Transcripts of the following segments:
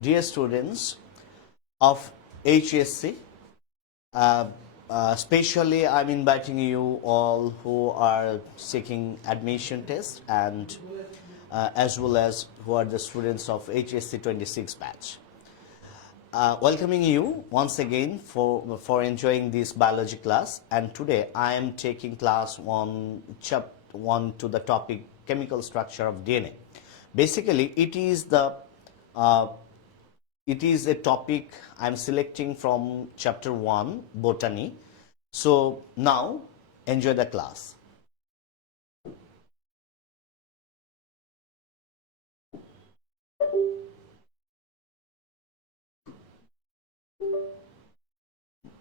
Dear students of HSC, especially I'm inviting you all who are seeking admission test and as well as who are the students of HSC 26 batch. Welcoming you once again for enjoying this biology class, and today I am taking class 1 chapter 1 to the topic chemical structure of DNA. Basically it is a topic I am selecting from chapter 1 botany. So now enjoy the class.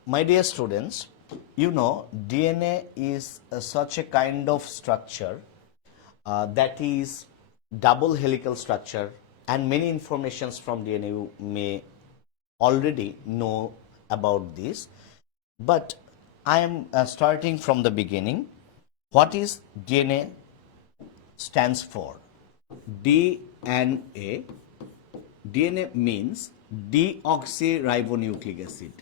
My dear students, you know DNA is such a kind of structure that is double helical structure, and many informations from DNA you may already know about this, but I am starting from the beginning. What is DNA stands for? DNA. DNA means deoxyribonucleic acid.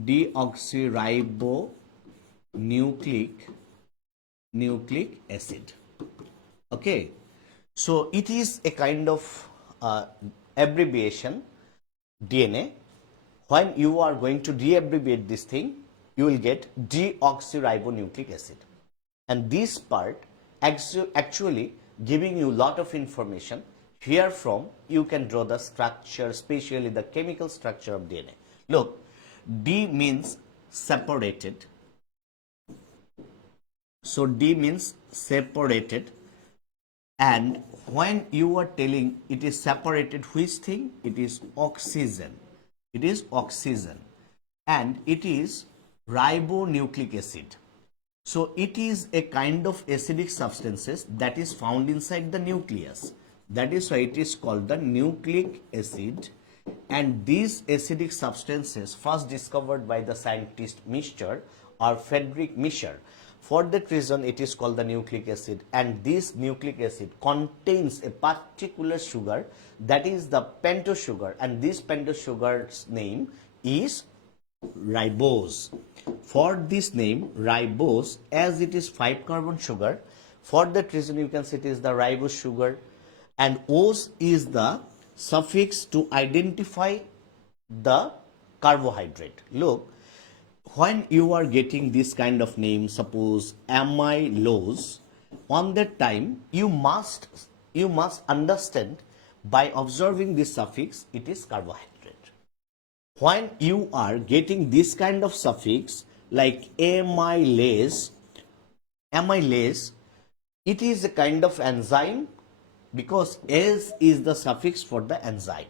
Deoxyribonucleic acid. Okay, so it is a kind of abbreviation DNA. When you are going to de-abbreviate this thing, you will get deoxyribonucleic acid, and this part actually giving you lot of information. Here from you can draw the structure, especially the chemical structure of DNA. Look, D means separated. So D means separated, and when you are telling it is separated, which thing? It is oxygen. It is oxygen, and it is ribonucleic acid. So it is a kind of acidic substances that is found inside the nucleus. That is why it is called the nucleic acid. And these acidic substances first discovered by the scientist Mr. or Friedrich Mischer. For that reason it is called the nucleic acid, and this nucleic acid contains a particular sugar, that is the pentose sugar, and this pentose sugar's name is ribose. For this name ribose, as it is 5-carbon sugar, for that reason you can say it is the ribose sugar, and ose is the suffix to identify the carbohydrate. Look, when you are getting this kind of name, suppose amylose, on that time you must understand by observing this suffix it is carbohydrate. When you are getting this kind of suffix like amylase, it is a kind of enzyme, because ase is the suffix for the enzyme.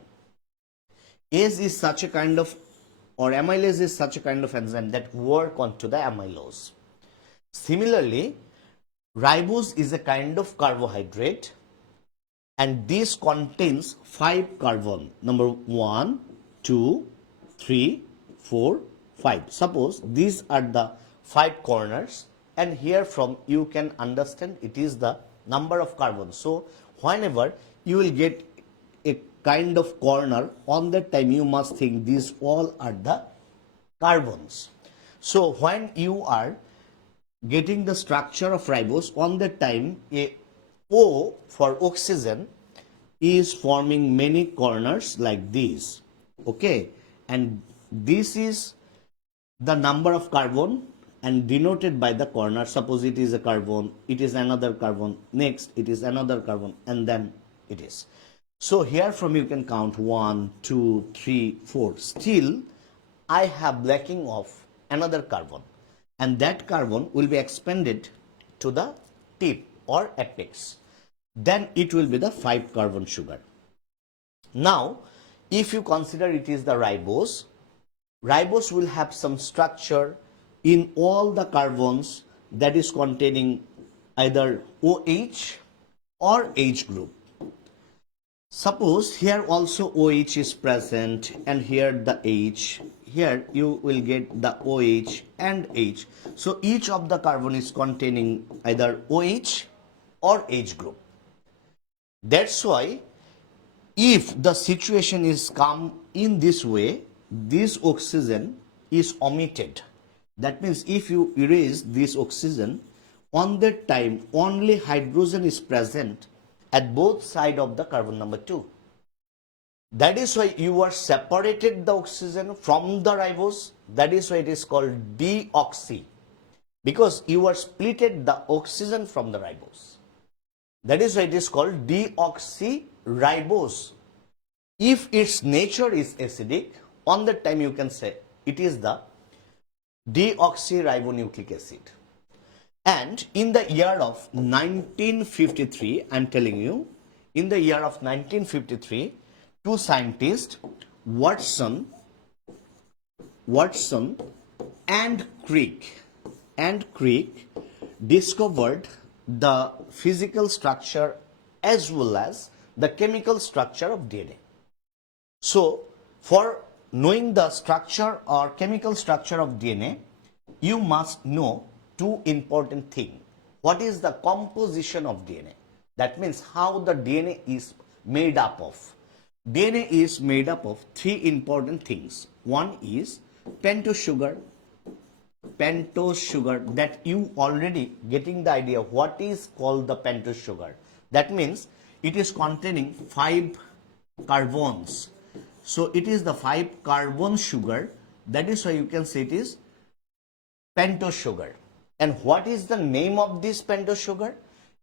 Ase is such a kind of, or amylase is such a kind of enzyme that work onto the amylose. Similarly, ribose is a kind of carbohydrate, and this contains 5 carbon, number 1, 2, 3, 4, 5. Suppose these are the 5 corners, and here from you can understand it is the number of carbons. So whenever you will get a kind of corner, on that time you must think these all are the carbons. So when you are getting the structure of ribose, on that time a O for oxygen is forming many corners like these. Okay, and this is the number of carbon and denoted by the corner. Suppose it is a carbon, it is another carbon, next it is another carbon, and then it is. So here from you can count 1, 2, 3, 4. Still I have lacking of another carbon, and that carbon will be expanded to the tip or apex. Then it will be the 5-carbon sugar. Now if you consider it is the ribose, ribose will have some structure in all the carbons that is containing either OH or H group. Suppose here also OH is present, and here the H, here you will get the OH and H. So each of the carbon is containing either OH or H group. That's why if the situation is come in this way, this oxygen is omitted. That means if you erase this oxygen, on that time only hydrogen is present at both sides of the carbon number 2. That is why you are separated the oxygen from the ribose. That is why it is called deoxy, because you are splitted the oxygen from the ribose. That is why it is called deoxyribose. If its nature is acidic, on that time you can say it is the deoxyribonucleic acid. And in the year of 1953, I am telling you, in the year of 1953, two scientists, Watson and Crick, discovered the physical structure as well as the chemical structure of DNA. So, for knowing the structure or chemical structure of DNA, you must know two important things. What is the composition of DNA? That means how the DNA is made up of. DNA is made up of three important things. One is pentose sugar, that you already getting the idea what is called the pentose sugar. That means it is containing 5 carbons. So it is the 5 carbon sugar. That is why you can say it is pentose sugar. And what is the name of this pentose sugar?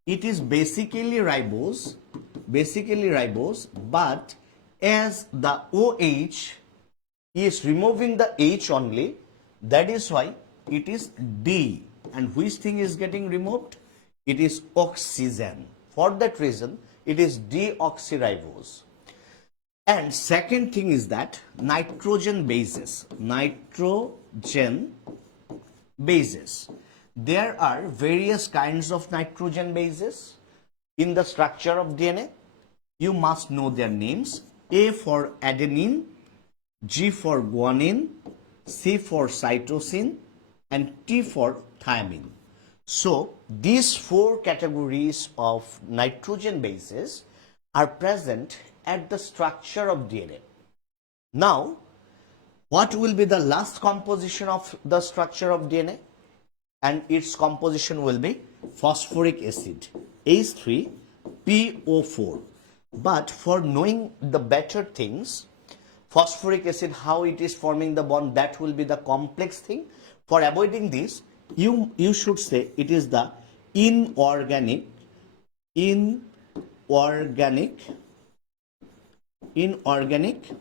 It is basically ribose, but as the OH is removing the H only, that is why it is D. And which thing is getting removed? It is oxygen. For that reason, it is deoxyribose. And second thing is that nitrogen bases. There are various kinds of nitrogen bases in the structure of DNA. You must know their names. A for adenine, G for guanine, C for cytosine, and T for thymine. So these 4 categories of nitrogen bases are present at the structure of DNA. Now, what will be the last composition of the structure of DNA? And its composition will be phosphoric acid, H3PO4. But for knowing the better things, phosphoric acid, how it is forming the bond, that will be the complex thing. For avoiding this, you should say it is the inorganic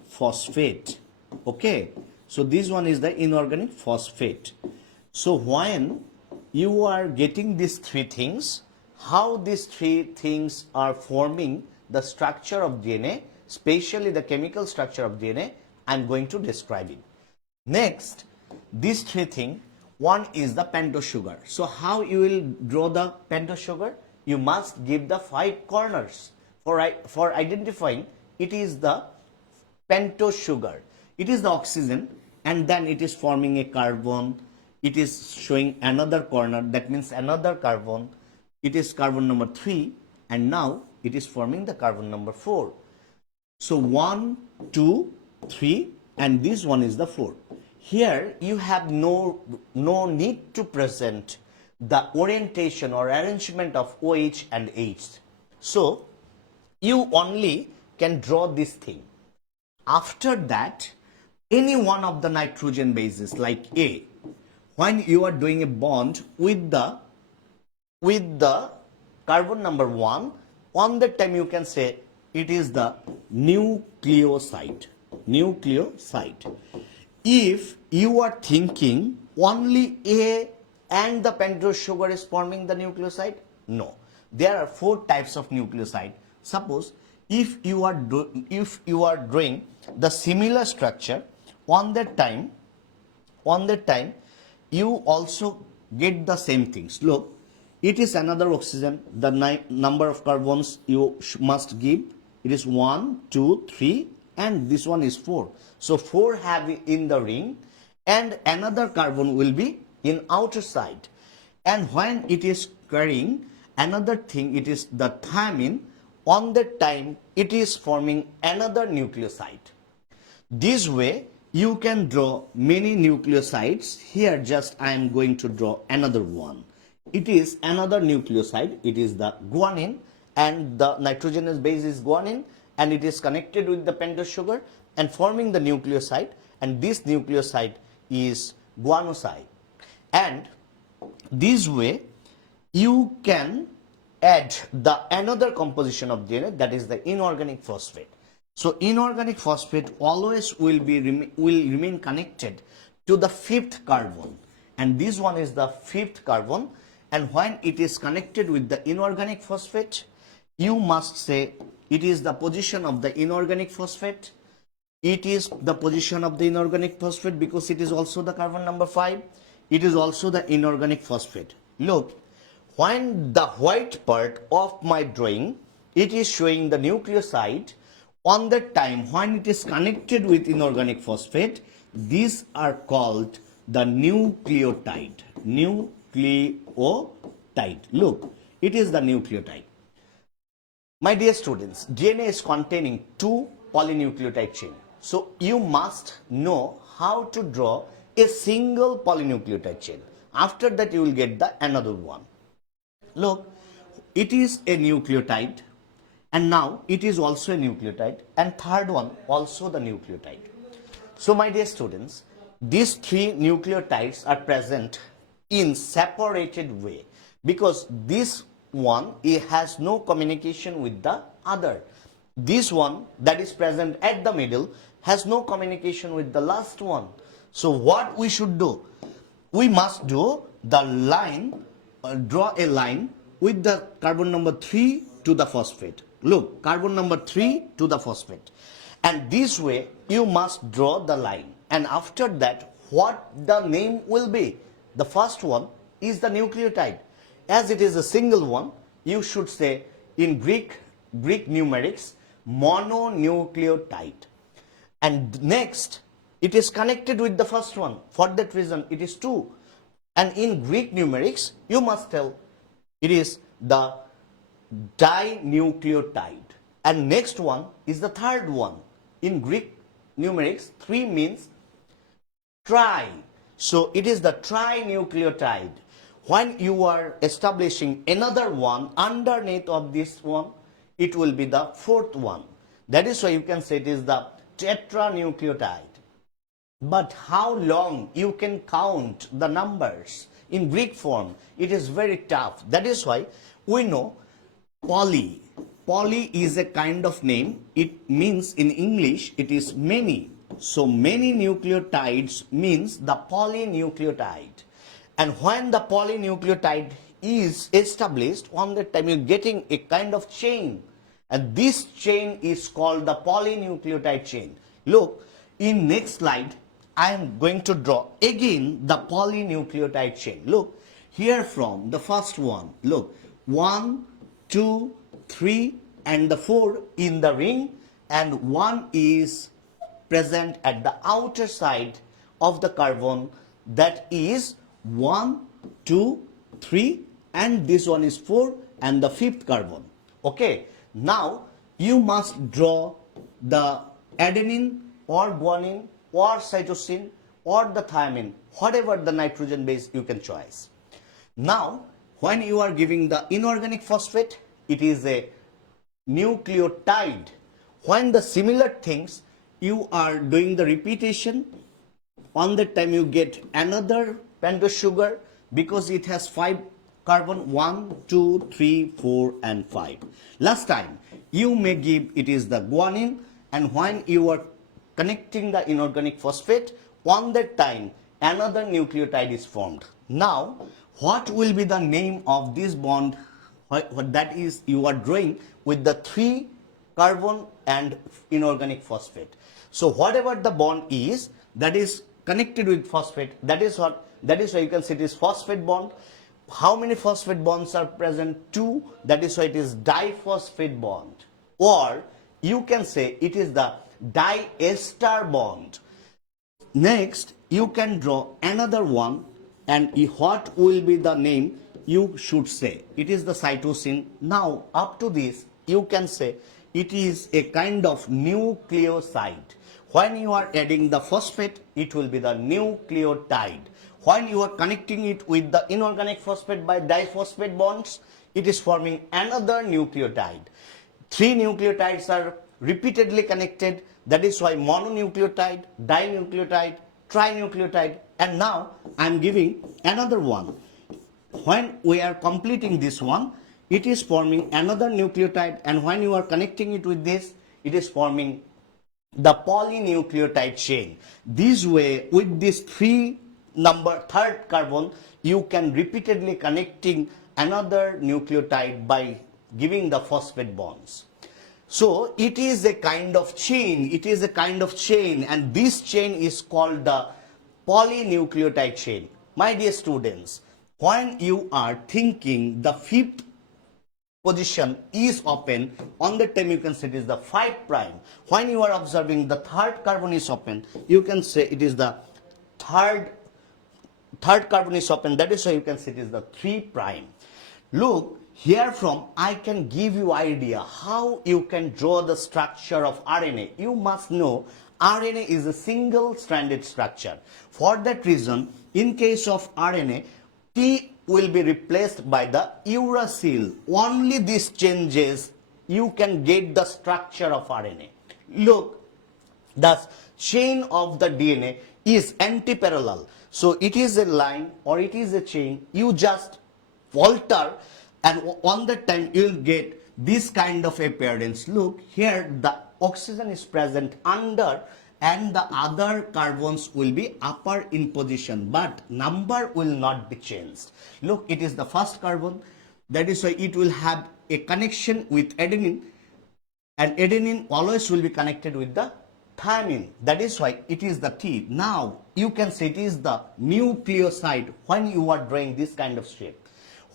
phosphate. Okay, so this one is the inorganic phosphate. So when you are getting these 3 things, how these 3 things are forming the structure of DNA, especially the chemical structure of DNA, I am going to describe it. Next, these 3 things, one is the pentose sugar. So how you will draw the pentose sugar? You must give the 5 corners for identifying it is the pentose sugar. It is the oxygen, and then it is forming a carbon. It is showing another corner, that means another carbon. It is carbon number 3, and now it is forming the carbon number 4. So 1, 2, 3, and this one is the 4. Here you have no need to present the orientation or arrangement of OH and H. So you only can draw this thing. After that, any one of the nitrogen bases like A, when you are doing a bond with the carbon number 1, on that time you can say it is the nucleoside. If you are thinking only A and the pentose sugar is forming the nucleoside, no. There are 4 types of nucleoside. Suppose if you are drawing the similar structure, on that time you also get the same things. Look, it is another oxygen. The number of carbons you must give, it is 1, 2, 3, and this one is 4. So 4 have in the ring, and another carbon will be in outer side. And when it is carrying another thing, it is the thymine. on that time it is forming another nucleoside. This way you can draw many nucleosides. Here just I am going to draw another one. It is another nucleoside. It is the guanine, and the nitrogenous base is guanine, and it is connected with the pentose sugar and forming the nucleoside, and this nucleoside is guanoside. And this way you can add the another composition of DNA, that is the inorganic phosphate. So inorganic phosphate always will remain connected to the fifth carbon, and this one is the fifth carbon. And when it is connected with the inorganic phosphate, you must say it is the position of the inorganic phosphate. It is the position of the inorganic phosphate because it is also the carbon number 5. It is also the inorganic phosphate. Look, when the white part of my drawing, it is showing the nucleoside. On that time when it is connected with inorganic phosphate, these are called the nucleotide. Look, it is the nucleotide. My dear students, DNA is containing 2 polynucleotide chain. So you must know how to draw a single polynucleotide chain. After that you will get the another one. Look, it is a nucleotide, and now it is also a nucleotide, and third one also the nucleotide. So my dear students, these 3 nucleotides are present in separated way because this one, it has no communication with the other. This one that is present at the middle has no communication with the last one. So what we should do? We must do the line, draw a line with the carbon number 3 to the phosphate. Look, carbon number 3 to the phosphate. And this way you must draw the line. And after that, what the name will be? The first one is the nucleotide. As it is a single one, you should say in Greek numerics, mononucleotide. And next, it is connected with the first one. For that reason, it is 2. And in Greek numerics, you must tell it is the dinucleotide. And next one is the third one. In Greek numerics, 3 means tri. So it is the trinucleotide. When you are establishing another one underneath of this one, it will be the 4th one. That is why you can say it is the tetranucleotide. But how long you can count the numbers in Greek form? It is very tough. That is why we know poly. Poly is a kind of name. It means in English it is many. So many nucleotides means the polynucleotide. And when the polynucleotide is established, on that time you are getting a kind of chain. And this chain is called the polynucleotide chain. Look, in next slide, I am going to draw again the polynucleotide chain. Look, here from the first one, look, 1, 2, 3 and the 4 in the ring, and 1 is present at the outer side of the carbon, that is 1, 2, 3 and this one is 4 and the 5th carbon. Okay, now you must draw the adenine or guanine or cytosine or the thymine, whatever the nitrogen base you can choose. Now when you are giving the inorganic phosphate, it is a nucleotide. When the similar things you are doing the repetition, on that time you get another pentose sugar because it has 5 carbon, 1, 2, 3, 4 and 5. Last time you may give it is the guanine, and when you are connecting the inorganic phosphate, on that time another nucleotide is formed. Now what will be the name of this bond? What that is you are drawing with the 3 carbon and inorganic phosphate. So whatever the bond is that is connected with phosphate, that is why you can say it is phosphate bond. How many phosphate bonds are present? 2. That is why it is diphosphate bond. Or you can say it is the diester bond. Next you can draw another one, and what will be the name? You should say it is the cytosine. Now up to this you can say it is a kind of nucleoside. When you are adding the phosphate, it will be the nucleotide. When you are connecting it with the inorganic phosphate by diphosphate bonds, it is forming another nucleotide. Three nucleotides are repeatedly connected. That is why mononucleotide, dinucleotide, trinucleotide, and now I am giving another one. When we are completing this one, it is forming another nucleotide, and when you are connecting it with this, it is forming the polynucleotide chain. This way, with this third carbon, you can repeatedly connecting another nucleotide by giving the phosphate bonds. So it is a kind of chain, and this chain is called the polynucleotide chain. My dear students, when you are thinking the fifth position is open, on that time you can say it is the 5 prime. When you are observing the third carbon is open, you can say it is the third carbon is open. That is why you can say it is the 3 prime. Look, here from I can give you idea how you can draw the structure of RNA. You must know RNA is a single stranded structure. For that reason, in case of RNA, T will be replaced by the uracil. Only these changes you can get the structure of RNA. Look, the chain of the DNA is antiparallel. So it is a line or it is a chain. You just alter, and on that time you will get this kind of appearance. Look, here the oxygen is present under and the other carbons will be upper in position, but number will not be changed. Look, it is the first carbon. That is why it will have a connection with adenine, and adenine always will be connected with the thymine. That is why it is the T. Now you can say it is the nucleoside when you are drawing this kind of shape.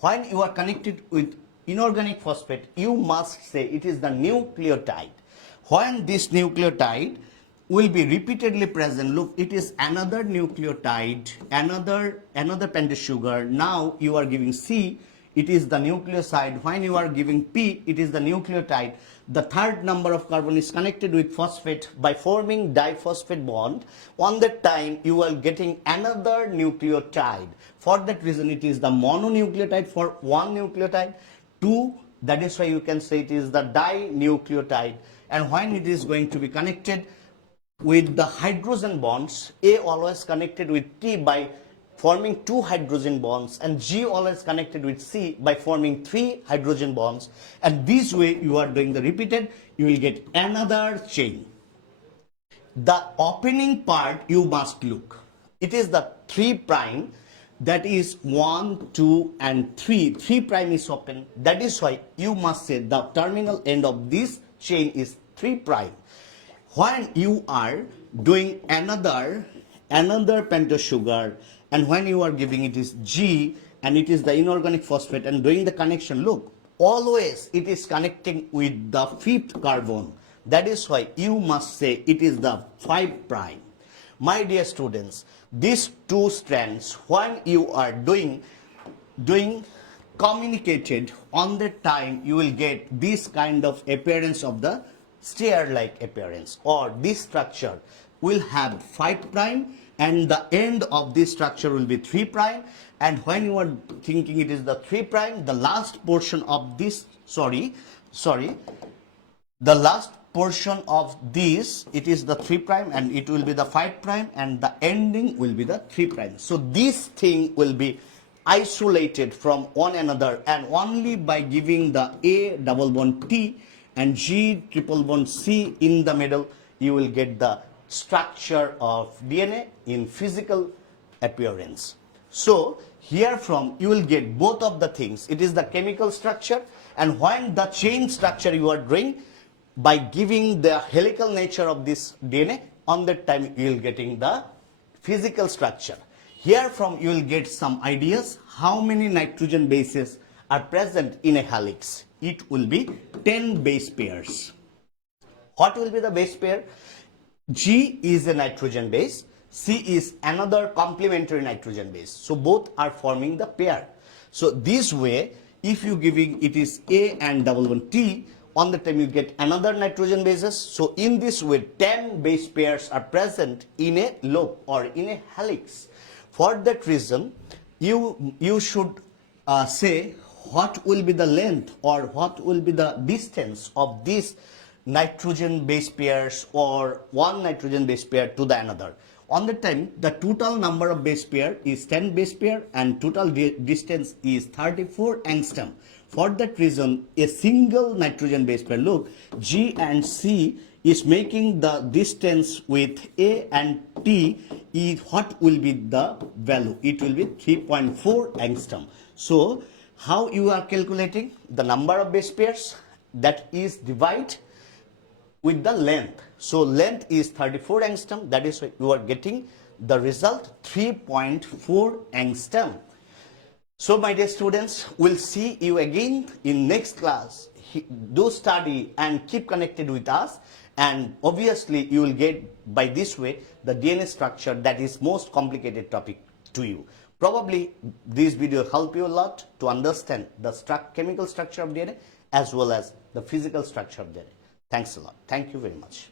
When you are connected with inorganic phosphate, you must say it is the nucleotide. When this nucleotide will be repeatedly present, look, it is another nucleotide, another pentose sugar. Now you are giving C, it is the nucleoside. When you are giving P, it is the nucleotide. The third number of carbon is connected with phosphate by forming diphosphate bond. On that time, you are getting another nucleotide. For that reason, it is the mononucleotide for one nucleotide. 2, that is why you can say it is the dinucleotide. And when it is going to be connected with the hydrogen bonds, A always connected with T by forming 2 hydrogen bonds, and G always connected with C by forming 3 hydrogen bonds, and this way you are doing the repeated, you will get another chain. The opening part you must look. It is the 3 prime, that is 1, 2 and 3. 3 prime is open. That is why you must say the terminal end of this chain is 3 prime. When you are doing another pentose sugar, and when you are giving it is G, and it is the inorganic phosphate, and doing the connection, look, always it is connecting with the 5th carbon. That is why you must say it is the 5 prime. My dear students, these 2 strands, when you are doing communicated, on that time you will get this kind of appearance of the stair-like appearance, or this structure will have 5 prime and the end of this structure will be 3 prime, and when you are thinking it is the 3 prime, the last portion of this, the last portion of this, it is the 3 prime and it will be the 5 prime, and the ending will be the 3 prime. So this thing will be isolated from one another, and only by giving the A double bond T and G triple bond C in the middle, you will get the structure of DNA in physical appearance. So here from you will get both of the things. It is the chemical structure, and when the chain structure you are doing, by giving the helical nature of this DNA, on that time you will getting the physical structure. Here from you will get some ideas how many nitrogen bases are present in a helix. It will be 10 base pairs. What will be the base pair? G is a nitrogen base, C is another complementary nitrogen base. So both are forming the pair. So this way, if you giving it is A and double bond T, on the time you get another nitrogen bases. So in this way 10 base pairs are present in a loop or in a helix. For that reason you should say what will be the length or what will be the distance of these nitrogen base pairs or one nitrogen base pair to the another. On the time the total number of base pair is 10 base pair and total distance is 34 angstrom. For that reason a single nitrogen base pair, look, G and C is making the distance with A and T is what will be the value? It will be 3.4 angstrom. So how you are calculating the number of base pairs? That is divide with the length. So length is 34 angstrom. That is why you are getting the result 3.4 angstrom. So my dear students, we'll see you again in next class. Do study and keep connected with us, and obviously you will get by this way the DNA structure that is most complicated topic to you. Probably this video help you a lot to understand the chemical structure of DNA as well as the physical structure of DNA. Thanks a lot. Thank you very much.